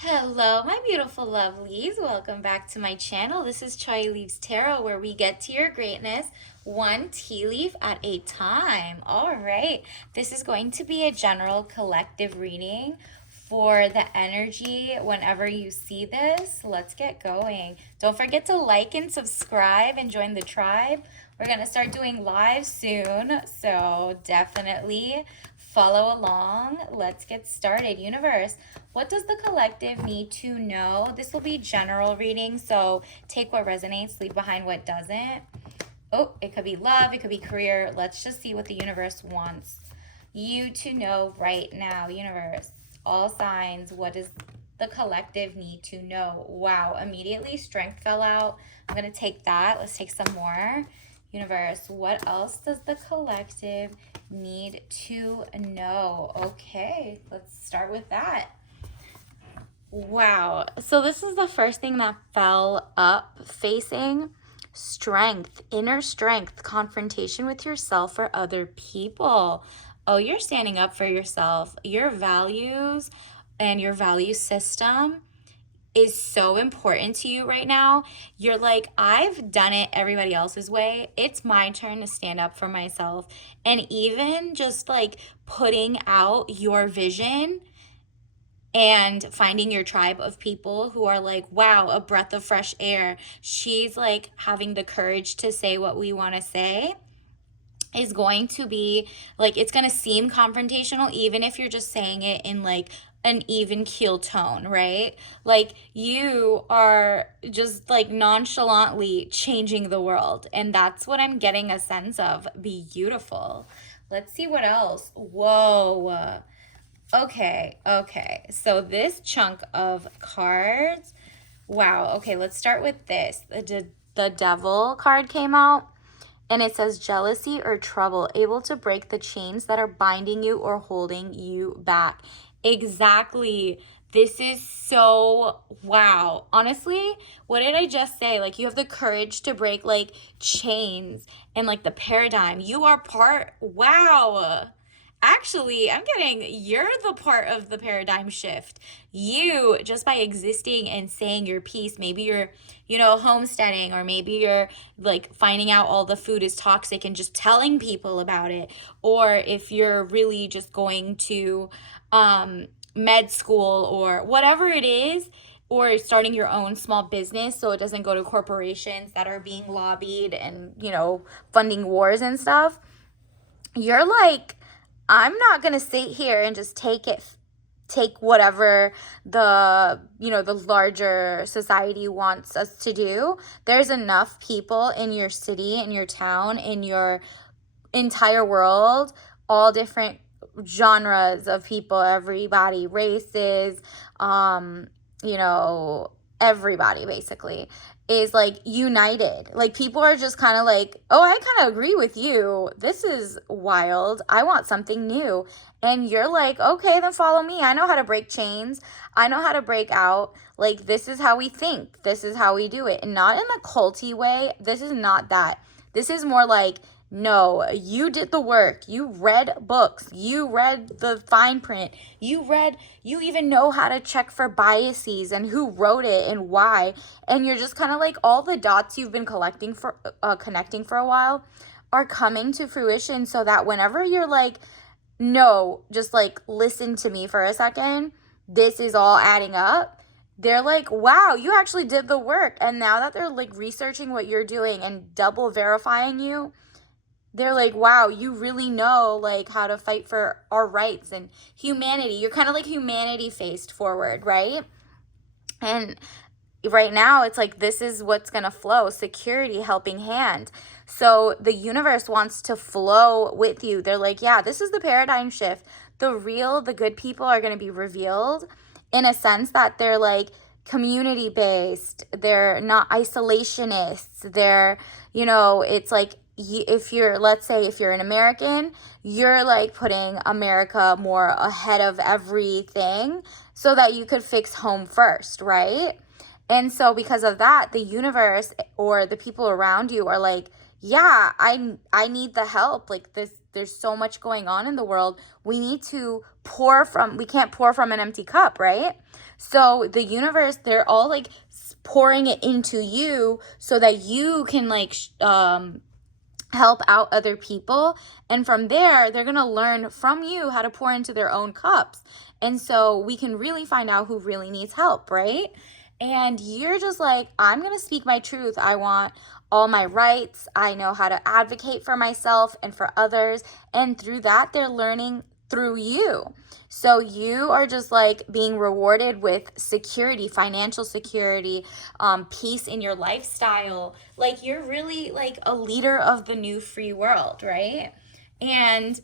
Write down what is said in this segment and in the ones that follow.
Hello, my beautiful lovelies. Welcome back to my channel. This is Chai Leaves Tarot, where we get to your greatness one tea leaf at a time. All right, this is going to be a general collective reading for the energy whenever you see this. Let's get going. Don't forget to like and subscribe and join the tribe. We're going to start doing live soon, so definitely follow along. Let's get started. Universe, what does the collective need to know? This will be general reading, so take what resonates, leave behind what doesn't. Oh, it could be love, it could be career. Let's just see what the universe wants you to know right now. Universe, all signs, what does the collective need to know? Wow, immediately strength fell out. I'm going to take that. Let's take some more. Universe, what else does the collective need to know? Okay, let's start with that. Wow. So this is the first thing that fell up, facing strength, inner strength, confrontation with yourself or other people. Oh, you're standing up for yourself. Your values and your value system is so important to you right now. You're like, I've done it everybody else's way. It's my turn to stand up for myself. And even just like putting out your vision and finding your tribe of people who are like, wow, a breath of fresh air. She's like having the courage to say what we want to say is going to be like, it's going to seem confrontational, even if you're just saying it in like an even keel tone, right? Like you are just like nonchalantly changing the world. And that's what I'm getting a sense of. Beautiful. Let's see what else. Whoa. Okay. So this chunk of cards, wow. Okay, let's start with this. The devil card came out and it says jealousy or trouble, able to break the chains that are binding you or holding you back. Exactly. This is so wow. Honestly, what did I just say? Like, you have the courage to break like chains and like the paradigm. You are part, wow. Actually, I'm getting you're the part of the paradigm shift. You, just by existing and saying your piece, maybe you're, homesteading, or maybe you're like finding out all the food is toxic and just telling people about it. Or if you're really just going to med school or whatever it is, or starting your own small business so it doesn't go to corporations that are being lobbied and, funding wars and stuff. You're like, I'm not going to sit here and just take whatever the larger society wants us to do. There's enough people in your city, in your town, in your entire world, all different genres of people, everybody, races, you know, everybody basically is like united. Like, people are just kind of like, oh, I kind of agree with you. This is wild. I want something new. And you're like, okay, then follow me. I know how to break chains. I know how to break out. Like, this is how we think. This is how we do it. And not in a culty way. This is not that. This is more like, no, you did the work. You read books. You read the fine print. You even know how to check for biases and who wrote it and why. And you're just kind of like, all the dots you've been connecting for a while are coming to fruition, so that whenever you're like, no, just like listen to me for a second, this is all adding up. They're like, wow, you actually did the work. And now that they're like researching what you're doing and double verifying you, they're like, wow, you really know like how to fight for our rights and humanity. You're kind of like humanity faced forward, right? And right now it's like, this is what's going to flow. Security, helping hand. So the universe wants to flow with you. They're like, yeah, this is the paradigm shift. The good people are going to be revealed, in a sense that they're like community based. They're not isolationists. They're, it's like, if you're, let's say, if you're an American, you're like putting America more ahead of everything so that you could fix home first, right? And so because of that, the universe or the people around you are like, yeah, I need the help. Like, this there's so much going on in the world. We need to we can't pour from an empty cup, right? So the universe, they're all like pouring it into you so that you can like help out other people, and from there they're going to learn from you how to pour into their own cups, and so we can really find out who really needs help, right? And you're just like, I'm going to speak my truth. I want all my rights. I know how to advocate for myself and for others, and through that they're learning through you. So you are just like being rewarded with security, financial security, peace in your lifestyle. Like you're really like a leader of the new free world, right? And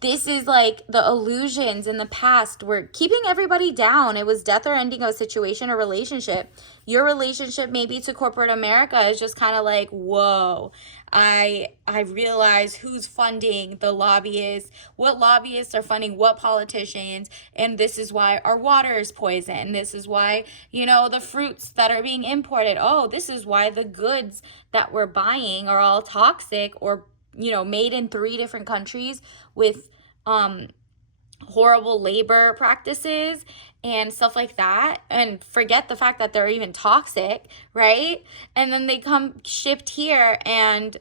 this is like the illusions in the past were keeping everybody down. It was death or ending a situation or relationship. Your relationship maybe to corporate America is just kind of like, whoa, I realize who's funding the lobbyists, what lobbyists are funding what politicians, and this is why our water is poison. This is why, the fruits that are being imported. Oh, this is why the goods that we're buying are all toxic or made in 3 different countries with horrible labor practices and stuff like that, and forget the fact that they're even toxic, right? And then they come shipped here, and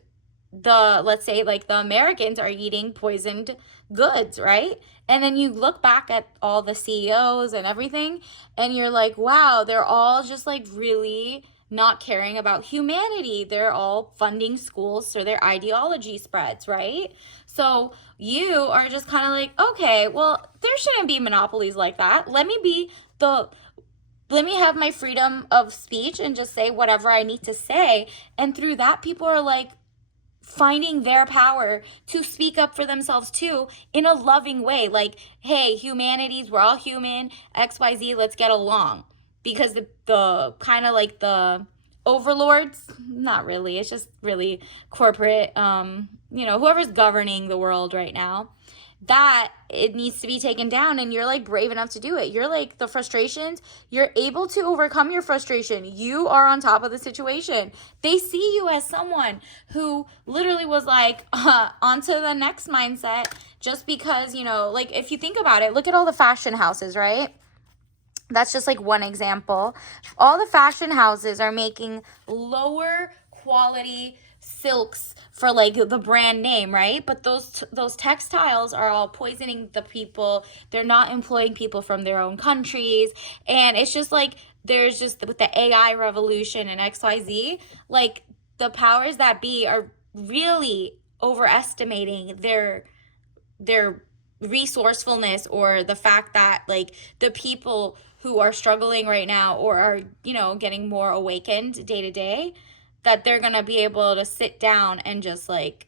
let's say like the Americans are eating poisoned goods, right? And then you look back at all the CEOs and everything, and you're like, wow, they're all just like really not caring about humanity. They're all funding schools so their ideology spreads, right? So you are just kind of like, okay, well, there shouldn't be monopolies like that. Let me have my freedom of speech and just say whatever I need to say. And through that, people are like finding their power to speak up for themselves too in a loving way. Like, hey, we're all human, XYZ, let's get along. Because the kind of like the overlords, not really, it's just really corporate, whoever's governing the world right now, that it needs to be taken down, and you're like brave enough to do it. You're like the frustrations, you're able to overcome your frustration. You are on top of the situation. They see you as someone who literally was like, onto the next mindset, just because, like if you think about it, look at all the fashion houses, right? That's just like one example. All the fashion houses are making lower quality silks for like the brand name, right? But those textiles are all poisoning the people. They're not employing people from their own countries. And it's just like, there's just with the AI revolution and XYZ, like the powers that be are really overestimating their resourcefulness, or the fact that like the people who are struggling right now or are, getting more awakened day to day, that they're going to be able to sit down and just like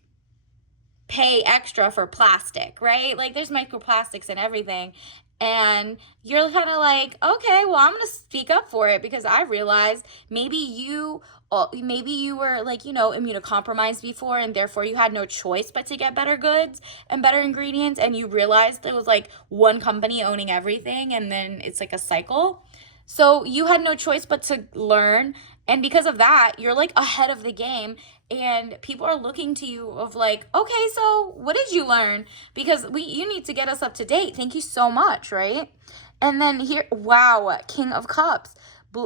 pay extra for plastic, right? Like there's microplastics and everything. And you're kind of like, okay, well, I'm going to speak up for it because I realized maybe you were like, immunocompromised before, and therefore you had no choice but to get better goods and better ingredients. And you realized it was like one company owning everything, and then it's like a cycle. So you had no choice but to learn. And because of that, you're like ahead of the game, and people are looking to you of like, okay, so what did you learn? Because you need to get us up to date. Thank you so much, right? And then here, wow, King of Cups.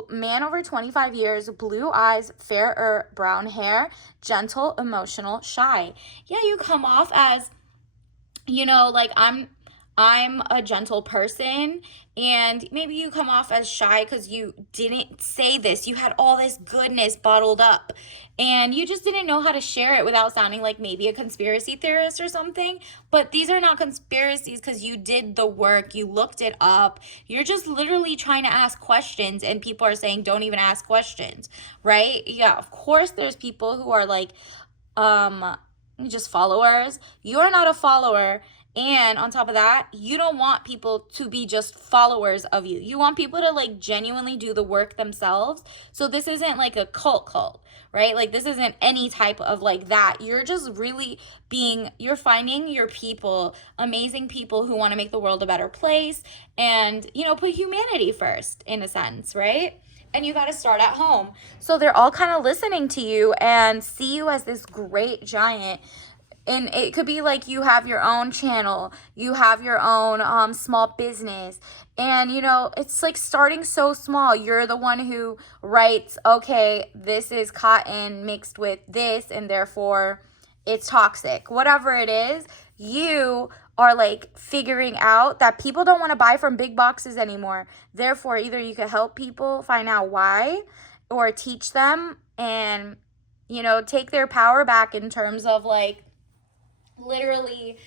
Man over 25 years, blue eyes, fair brown hair, gentle, emotional, shy. Yeah, you come off as, like I'm a gentle person, and maybe you come off as shy because you didn't say this. You had all this goodness bottled up, and you just didn't know how to share it without sounding like maybe a conspiracy theorist or something. But these are not conspiracies because you did the work. You looked it up. You're just literally trying to ask questions, and people are saying, don't even ask questions, right? Yeah, of course there's people who are like, just followers. You're not a follower. And on top of that, you don't want people to be just followers of you. You want people to like genuinely do the work themselves. So this isn't like a cult, right? Like this isn't any type of like that. You're just really you're finding your people, amazing people who want to make the world a better place and, put humanity first in a sense, right? And you got to start at home. So they're all kind of listening to you and see you as this great giant And it could be like you have your own channel, you have your own small business, and it's like starting so small. You're the one who writes, okay, this is cotton mixed with this and therefore it's toxic, whatever it is. You are like figuring out that people don't want to buy from big boxes anymore. Therefore, either you could help people find out why, or teach them and take their power back in terms of like literally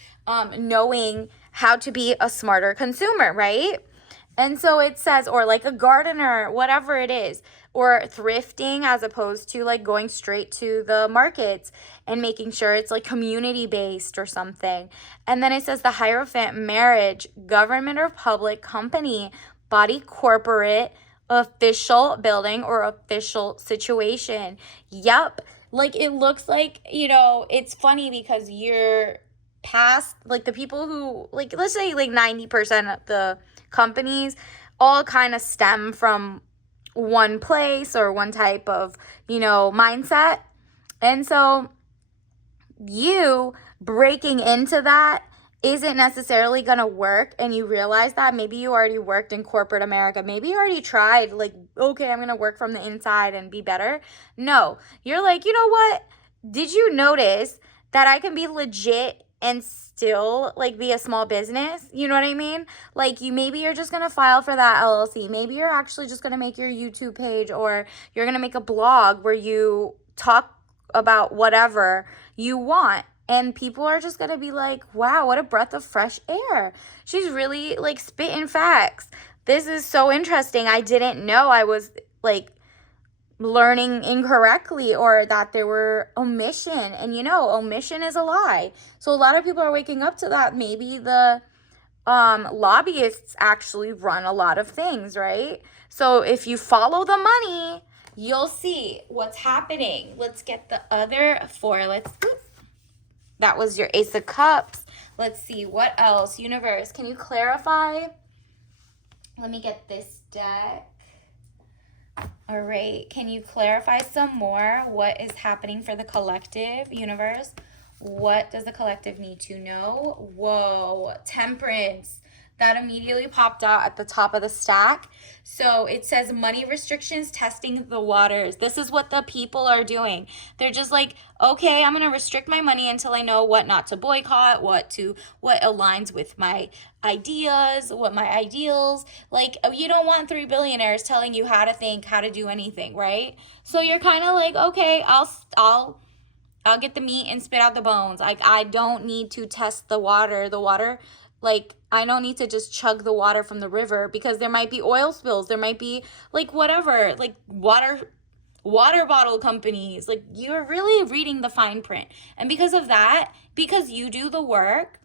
knowing how to be a smarter consumer, right? And so it says, or like a gardener, whatever it is, or thrifting as opposed to like going straight to the markets and making sure it's like community based or something. And then it says the Hierophant: marriage, government or public company, body, corporate, official building, or official situation. Yep. Like it looks like, it's funny because you're past like the people who, like, let's say like 90% of the companies all kind of stem from one place or one type of, mindset. And so you breaking into that isn't necessarily going to work, and you realize that maybe you already worked in corporate America. Maybe you already tried like, okay, I'm going to work from the inside and be better. No, you're like, you know what? Did you notice that I can be legit and still like be a small business? You know what I mean? Like maybe you're just going to file for that LLC. Maybe you're actually just going to make your YouTube page, or you're going to make a blog where you talk about whatever you want. And people are just going to be like, wow, what a breath of fresh air. She's really like spitting facts. This is so interesting. I didn't know I was like learning incorrectly, or that there were omission. And omission is a lie. So a lot of people are waking up to that. Maybe the lobbyists actually run a lot of things, right? So if you follow the money, you'll see what's happening. Let's get the other four. That was your Ace of Cups. Let's see, what else? Universe, can you clarify? Let me get this deck. All right, can you clarify some more? What is happening for the collective, universe? What does the collective need to know? Whoa, Temperance. That immediately popped out at the top of the stack. So it says money restrictions, testing the waters. This is what the people are doing. They're just like, okay, I'm going to restrict my money until I know what not to boycott, what aligns with my ideas, what my ideals. Like, you don't want 3 billionaires telling you how to think, how to do anything, right? So you're kind of like, okay, I'll get the meat and spit out the bones. Like, I don't need to test the water. Like, I don't need to just chug the water from the river, because there might be oil spills. There might be like whatever, like water bottle companies. Like, you're really reading the fine print. And because of that, because you do the work,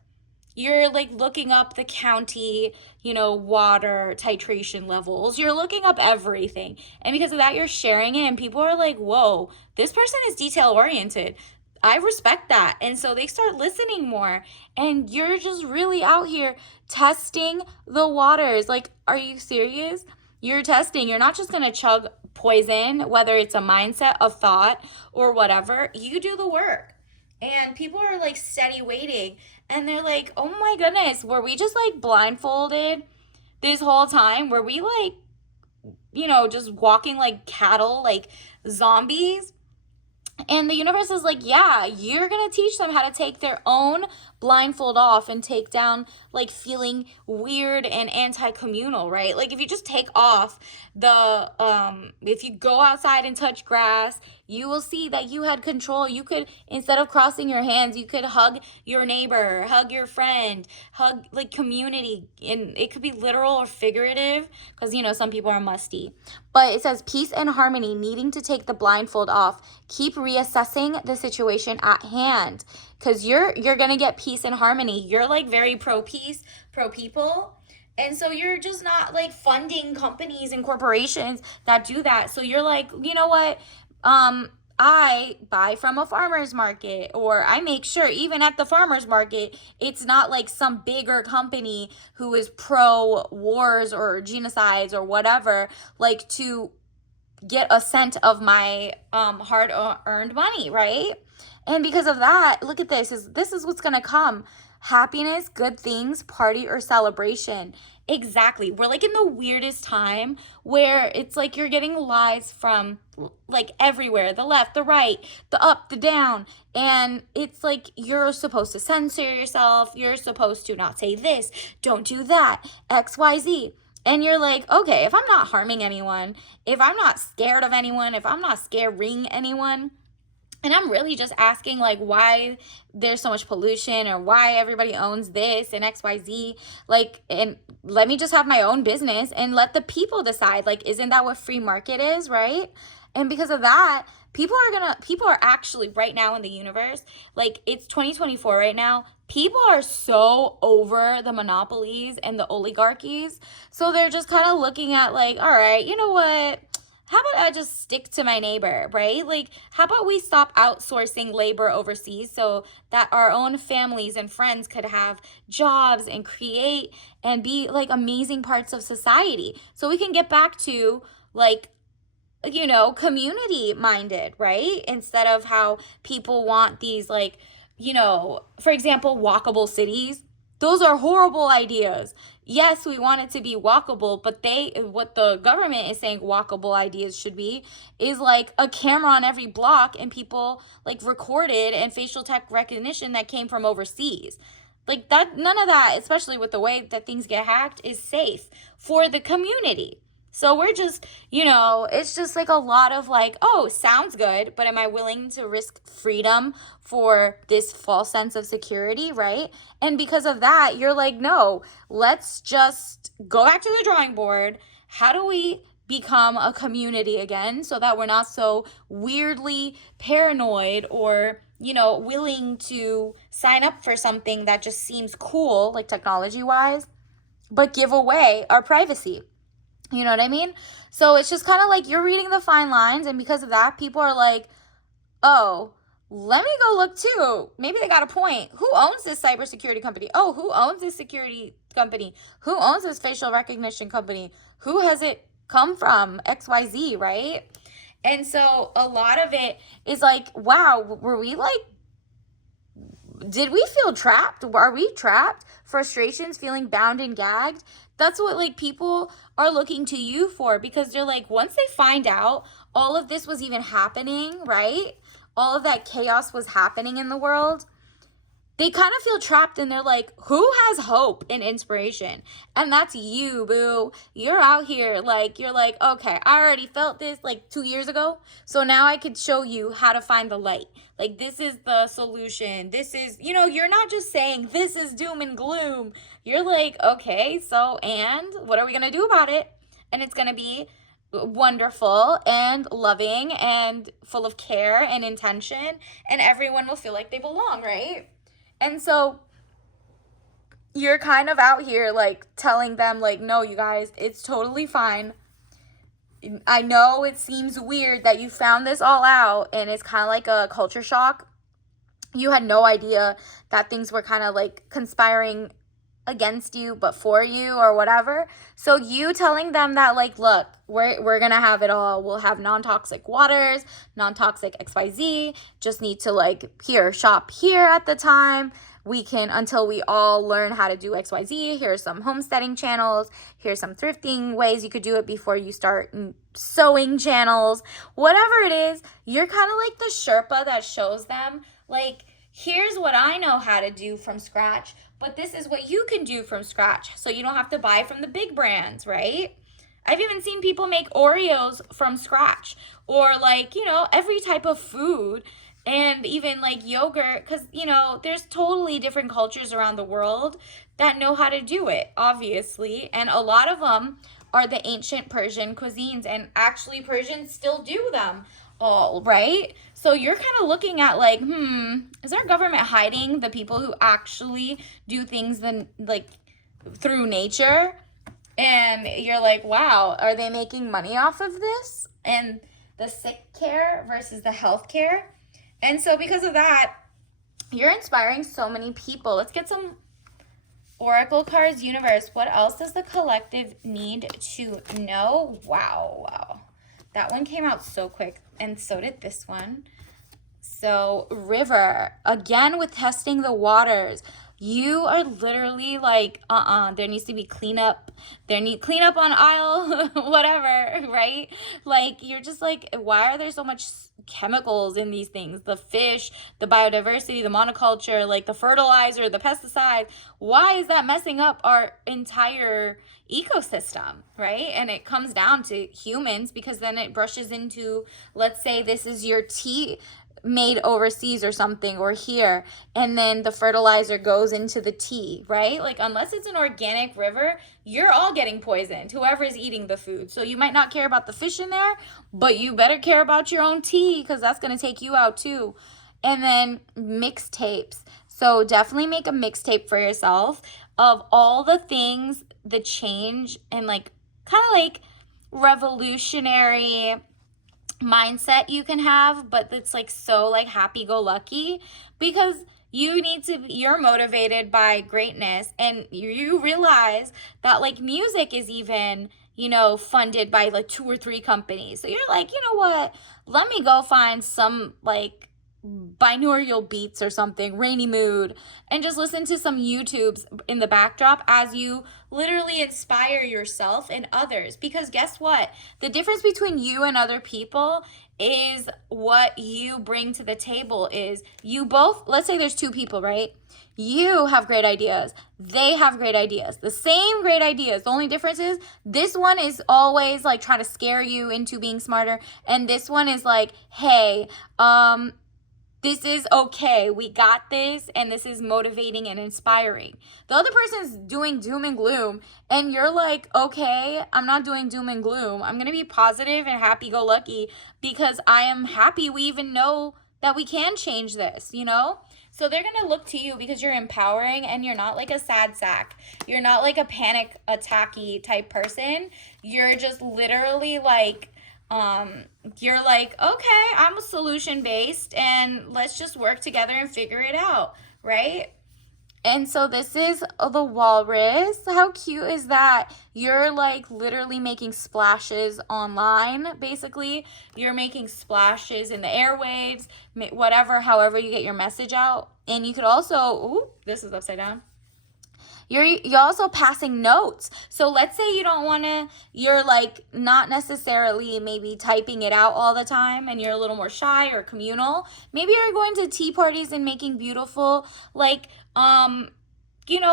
you're like looking up the county, water titration levels. You're looking up everything. And because of that, you're sharing it. And people are like, whoa, this person is detail oriented. I respect that. And so they start listening more. And you're just really out here testing the waters. Like, are you serious? You're testing. You're not just going to chug poison, whether it's a mindset, a thought, or whatever. You do the work. And people are like steady waiting. And they're like, oh my goodness, were we just like blindfolded this whole time? Were we like, just walking like cattle, like zombies? And the universe is like, yeah, you're going to teach them how to take their own blindfold off and take down like feeling weird and anti-communal, right? Like if you just take off if you go outside and touch grass, you will see that you had control. You could, instead of crossing your hands, you could hug your neighbor, hug your friend, hug like community. And it could be literal or figurative, because some people are musty. But it says peace and harmony, needing to take the blindfold off. Keep reassessing the situation at hand, because you're going to get peace and harmony. You're like very pro-peace, pro-people. And so you're just not like funding companies and corporations that do that. So you're like, you know what? I buy from a farmer's market, or I make sure even at the farmer's market, it's not like some bigger company who is pro wars or genocides or whatever, like to get a cent of my hard-earned money, right? And because of that, look at this. This is what's going to come. Happiness, good things, party, or celebration. Exactly. We're like in the weirdest time where it's like you're getting lies from like everywhere, the left, the right, the up, the down. And it's like you're supposed to censor yourself. You're supposed to not say this, don't do that, XYZ. And you're like, okay, if I'm not harming anyone, if I'm not scared of anyone, if I'm not scaring anyone, and I'm really just asking like why there's so much pollution or why everybody owns this and XYZ, like, and let me just have my own business and let the people decide. Like, isn't that what free market is, right? And because of that, people are actually right now in the universe, like it's 2024 right now, people are so over the monopolies and the oligarchies. So they're just kind of looking at like, all right, you know what? How about I just stick to my neighbor, right? Like, how about we stop outsourcing labor overseas so that our own families and friends could have jobs and create and be like amazing parts of society so we can get back to like, you know, community minded, right? Instead of how people want these like, you know, for example, walkable cities. Those are horrible ideas. Yes, we want it to be walkable, but what the government is saying walkable ideas should be is like a camera on every block and people like recorded and facial tech recognition that came from overseas. Like that, none of that, especially with the way that things get hacked, is safe for the community. So we're just, you know, it's just like a lot of like, oh, sounds good, but am I willing to risk freedom for this false sense of security, right? And because of that, you're like, no, let's just go back to the drawing board. How do we become a community again so that we're not so weirdly paranoid or, you know, willing to sign up for something that just seems cool, like technology-wise, but give away our privacy? You know what I mean? So it's just kind of like you're reading the fine lines, and because of that, people are like, oh, let me go look too. Maybe they got a point. Who owns this cybersecurity company? Oh, who owns this security company? Who owns this facial recognition company? Who has it come from? XYZ, right? And so a lot of it is like, wow, were we like, did we feel trapped? Are we trapped? Frustrations, feeling bound and gagged? That's what like people are looking to you for, because they're like, once they find out all of this was even happening, right? All of that chaos was happening in the world. They kind of feel trapped, and they're like, who has hope and inspiration? And that's you, boo. You're out here like, you're like, okay, I already felt this like 2 years ago. So now I could show you how to find the light. Like, this is the solution. This is, you know, you're not just saying this is doom and gloom. You're like, okay, so, and what are we going to do about it? And it's going to be wonderful and loving and full of care and intention, and everyone will feel like they belong, right? And so you're kind of out here like telling them like, no, you guys, it's totally fine. I know it seems weird that you found this all out, and it's kind of like a culture shock. You had no idea that things were kind of like conspiring against you but for you or whatever. So you telling them that like, look, we're gonna have it all. We'll have non-toxic waters, non-toxic XYZ. Just need to like shop here at the time. We can, until we all learn how to do XYZ. Here's some homesteading channels. Here's some thrifting ways you could do it before you start sewing channels. Whatever it is, you're kind of like the Sherpa that shows them like, here's what I know how to do from scratch, but this is what you can do from scratch, so you don't have to buy from the big brands, right? I've even seen people make Oreos from scratch, or like, you know, every type of food, and even like yogurt, because, you know, there's totally different cultures around the world that know how to do it, obviously, and a lot of them are the ancient Persian cuisines, and actually Persians still do them all, right? So you're kind of looking at like, is our government hiding the people who actually do things like through nature? And you're like, wow, are they making money off of this? And the sick care versus the health care. And so because of that, you're inspiring so many people. Let's get some Oracle cards. Universe, what else does the collective need to know? Wow. That one came out so quick, and so did this one. So, river, again with testing the waters. You are literally like, there needs to be cleanup. There need cleanup on aisle, whatever, right? Like, you're just like, why are there so much chemicals in these things? The fish, the biodiversity, the monoculture, like the fertilizer, the pesticide. Why is that messing up our entire ecosystem, right? And it comes down to humans, because then it brushes into, let's say this is your tea made overseas or something, or here, and then the fertilizer goes into the tea, right? Like, unless it's an organic river, you're all getting poisoned, whoever is eating the food. So you might not care about the fish in there, but you better care about your own tea, because that's going to take you out too. And then mixtapes. So definitely make a mixtape for yourself of all the things, the change, and like kind of like revolutionary mindset you can have, but it's like so like happy-go-lucky, because you're motivated by greatness, and you realize that like music is even, funded by like 2 or 3 companies. So you're like, you know what, let me go find some like binaural beats or something, rainy mood, and just listen to some YouTubes in the backdrop as you literally inspire yourself and others. Because guess what? The difference between you and other people is what you bring to the table. Is you both, let's say there's 2 people, right? You have great ideas. They have great ideas. The same great ideas. The only difference is this one is always like trying to scare you into being smarter, and this one is like, hey, this is okay. We got this, and this is motivating and inspiring. The other person's doing doom and gloom, and you're like, okay, I'm not doing doom and gloom. I'm going to be positive and happy-go-lucky, because I am happy we even know that we can change this, So they're going to look to you because you're empowering, and you're not like a sad sack. You're not like a panic attacky type person. You're just literally like, you're like, okay, I'm solution based, and let's just work together and figure it out, right? And so this is the walrus. How cute is that? You're like literally making splashes online, basically. You're making splashes in the airwaves, whatever, however you get your message out. And you could also, this is upside down. You're also passing notes. So let's say you don't want to, you're like not necessarily maybe typing it out all the time, and you're a little more shy or communal. Maybe you're going to tea parties and making beautiful, like,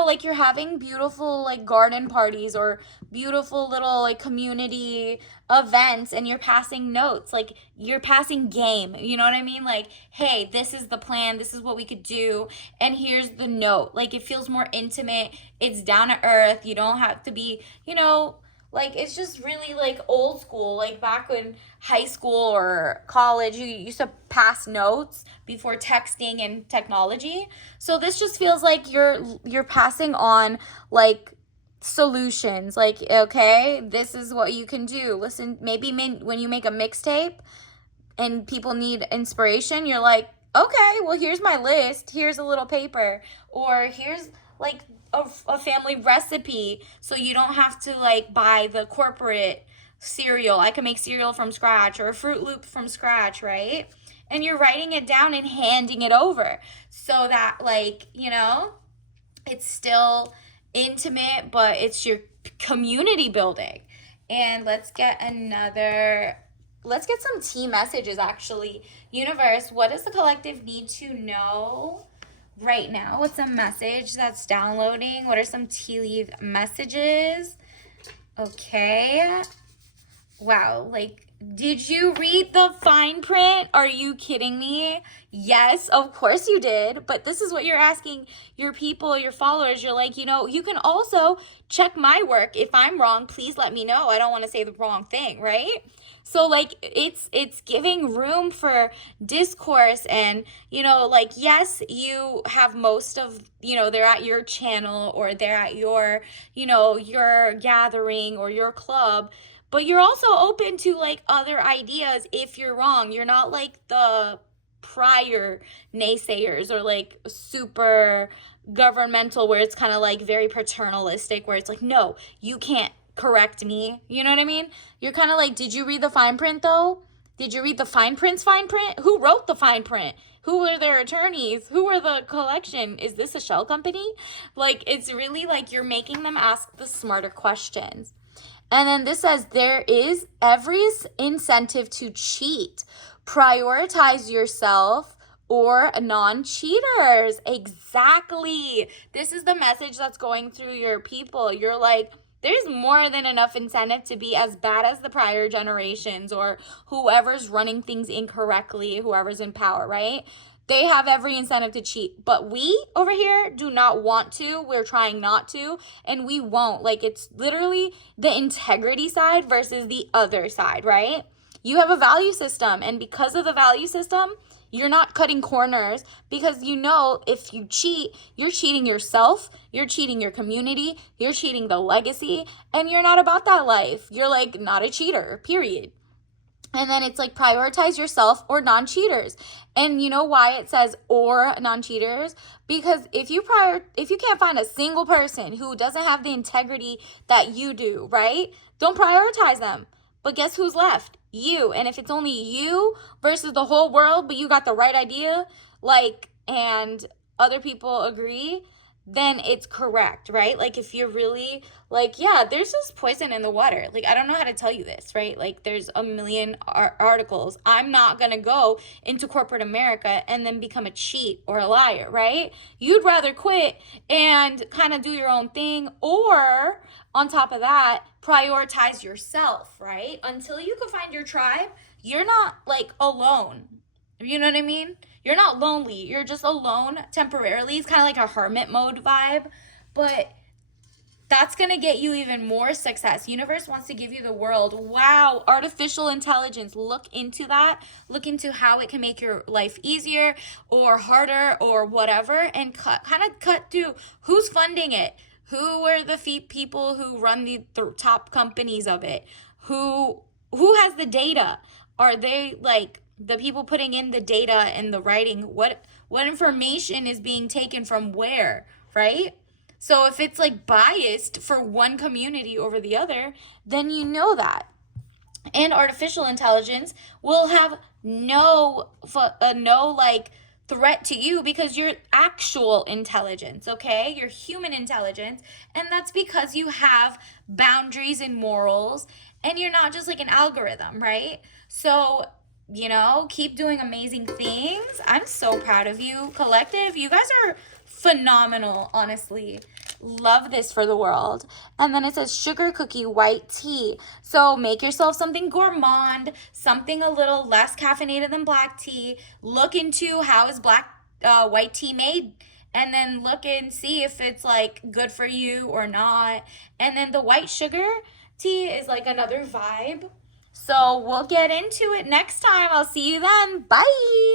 like you're having beautiful like garden parties or beautiful little like community events, and you're passing notes, like you're passing game, you know what I mean? Like, hey, this is the plan, this is what we could do, and here's the note. Like, it feels more intimate, it's down to earth, you don't have to be, like, it's just really like old school, like back in high school or college, you used to pass notes before texting and technology. So this just feels like you're passing on like solutions. Like, okay, this is what you can do. Listen, maybe when you make a mixtape and people need inspiration, you're like, okay, well, here's my list. Here's a little paper, or here's like a family recipe, so you don't have to like buy the corporate cereal. I can make cereal from scratch, or a Fruit Loop from scratch, right? And you're writing it down and handing it over, so that like, it's still intimate, but it's your community building. And let's get some tea messages, actually. Universe, what does the collective need to know right now? What's a message that's downloading? What are some tea leaf messages? Okay. Wow, like, did you read the fine print? Are you kidding me? Yes, of course you did. But this is what you're asking your people, your followers. You're like, you can also check my work. If I'm wrong, please let me know. I don't want to say the wrong thing, right? So like it's giving room for discourse, and like, yes, you have most of, they're at your channel, or they're at your, your gathering or your club. But you're also open to like other ideas if you're wrong. You're not like the prior naysayers, or like super governmental, where it's kind of like very paternalistic, where it's like, no, you can't correct me. You know what I mean? You're kind of like, did you read the fine print though? Did you read the fine print's fine print? Who wrote the fine print? Who were their attorneys? Who were the collection? Is this a shell company? Like, it's really like you're making them ask the smarter questions. And then this says there is every incentive to cheat. Prioritize yourself or non-cheaters. Exactly. This is the message that's going through your people. You're like, there's more than enough incentive to be as bad as the prior generations or whoever's running things incorrectly, whoever's in power, right? They have every incentive to cheat. But we over here do not want to. We're trying not to, and we won't. Like, it's literally the integrity side versus the other side, right? You have a value system, and because of the value system, you're not cutting corners, because you know if you cheat, you're cheating yourself, you're cheating your community, you're cheating the legacy, and you're not about that life. You're like not a cheater, period. And then it's like prioritize yourself or non-cheaters. And you know why it says or non-cheaters? Because if you can't find a single person who doesn't have the integrity that you do, right? Don't prioritize them. But guess who's left? You. And if it's only you versus the whole world, but you got the right idea, like, and other people agree, then it's correct, right? Like, if you're really like, yeah, there's this poison in the water. Like, I don't know how to tell you this, right? Like, there's a million articles. I'm not going to go into corporate America and then become a cheat or a liar, right? You'd rather quit and kind of do your own thing, or on top of that, prioritize yourself, right? Until you can find your tribe, you're not like alone. You know what I mean? You're not lonely. You're just alone temporarily. It's kind of like a hermit mode vibe. But that's going to get you even more success. Universe wants to give you the world. Wow. Artificial intelligence. Look into that. Look into how it can make your life easier or harder or whatever. And kind of cut through who's funding it. Who are the people who run the top companies of it? Who has the data? Are they like the people putting in the data and the writing? What information is being taken from where, right? So if it's like biased for one community over the other, then you know that. And artificial intelligence will have no like threat to you because you're actual intelligence, okay? You're human intelligence, and that's because you have boundaries and morals, and you're not just like an algorithm, right? So, you know, keep doing amazing things. I'm so proud of you, collective. You guys are phenomenal, honestly. Love this for the world. And then it says sugar cookie white tea. So make yourself something gourmand, something a little less caffeinated than black tea. Look into how is white tea made, and then look and see if it's like good for you or not. And then the white sugar tea is like another vibe. So we'll get into it next time. I'll see you then. Bye.